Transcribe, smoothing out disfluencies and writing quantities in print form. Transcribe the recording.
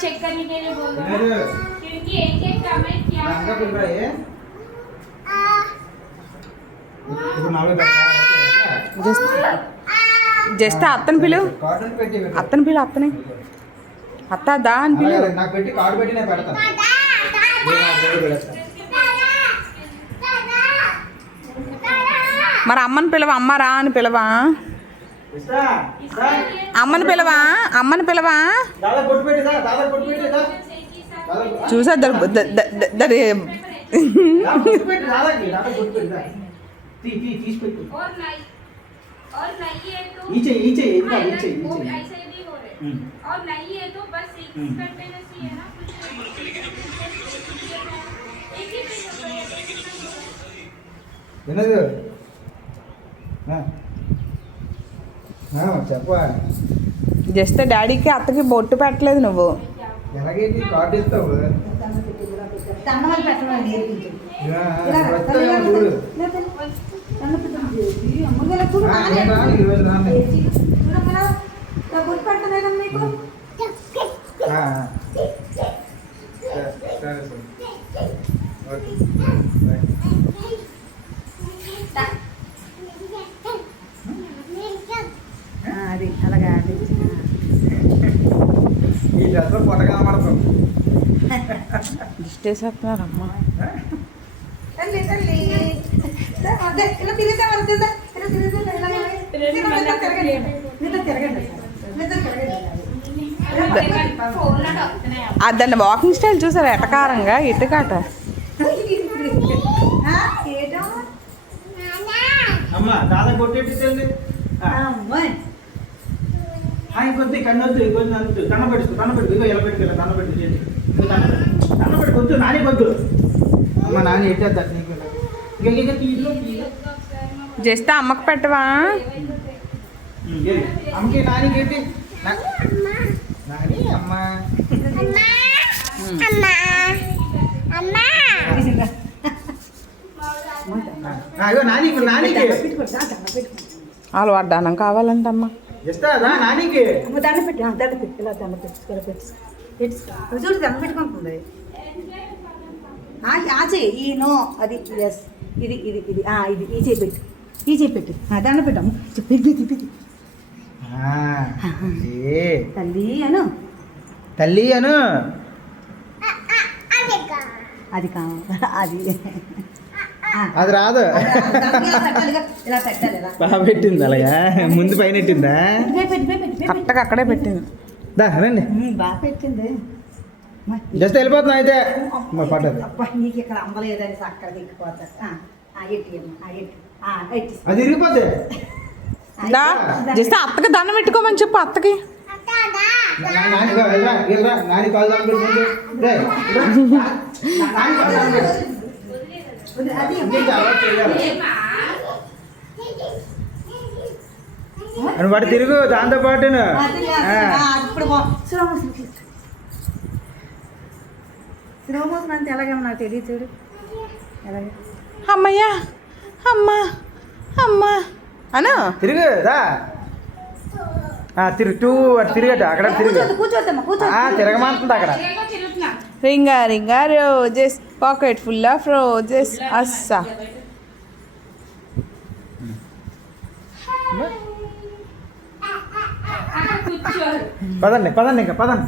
Check करने के लिए बोल दो क्योंकि एक एक कमेंट क्या है बोल रहा है జస్ట్ అత్తని పిలు అత్తనే అత్త దా అని పిలు. నాకు పెట్టి కార్డు పెట్టి నేను పెడతాను. మరి అమ్మని పిలవా, అమ్మ రా అని పిలవా, అమ్మని పిలవా, అమ్మని పిలవా. చూసా దరి और नहीं है तो नीचे नीचे ऐसे भी हो रहे और नहीं है तो बस एक कंटेनर ही है ना एक ही ಏನದು చెప్పా. జస్ట్ డాడీకి అత్తకి బొట్టు పెట్టలేదు నువ్వు. ఎలాగైతే కార్డు ఇస్తావు చూడు. అది అలాగా ఈ డ్రెస్ పొట్ట కనబడతాం. దిష్టి వేసేస్తున్నారమ్మా. దాన్ని వాకింగ్ స్టైల్ చూసారా ఎటకారంగా ఇటుకాట. అమ్మా దాదా కొట్టేటండి ఇంకొద్ది కన్నొద్దు ఇంకొద్ది నన్ను కన్నపెట్టు ఇగో ఎలా పెట్టుకెళ్ళ కన్నపెట్టు కొద్దు నాని కొద్దు అమ్మ నాని ఎట్టేద్దా నీకు ఇంకా తీలో జస్ట్ అమ్మకు పెట్టవా. అమ్మకి నానికి ఏంటి నాని అమ్మ నానికి నానికి వాళ్ళు వడ్డానం కావాలంటమ్మా. ఇస్తాదా నానికి దండ పెట్టి ఇలా దండ పెట్టి చూడు దండ పెట్టుకుంటుంది. ఆచే ఈ నో అది ఎస్ ఇది ఇది ఇది ఇది ఈ చేయి పెట్టు దండ పెట్టాము పెట్టి తల్లి అను అది కావాలి అది రాదు. ఇలా పెట్టాలి బాగా పెట్టింది అలాగా ముందు పైన పెట్టిందా కరెక్ట్గా అక్కడే పెట్టింది. దా రండి బాగా పెట్టింది. జస్ట్ వెళ్ళిపోతున్నా అయితే పడ్డది. నీకు ఇక్కడ అమ్మలేదని అక్కడ దిక్కుపోతారు. అది ఇరిగిపోతే జస్ట్ అత్తకి దండం పెట్టుకోమని చెప్పు అత్తకి. నాని కాదు అని వాడు తిరుగు దాంతో పాటు శ్రీమోసం అంటే ఎలాగే నాకు తెలియదు చూడు ఎలాగే అమ్మయ్యా అమ్మా అమ్మా అను తిరుగు దా తిరుగు అటు తిరిగట అక్కడ తిరగమంటుంది అక్కడ. Ring a ring a roses pocket full of roses అస్సా. పదండి ఇంకా పదండి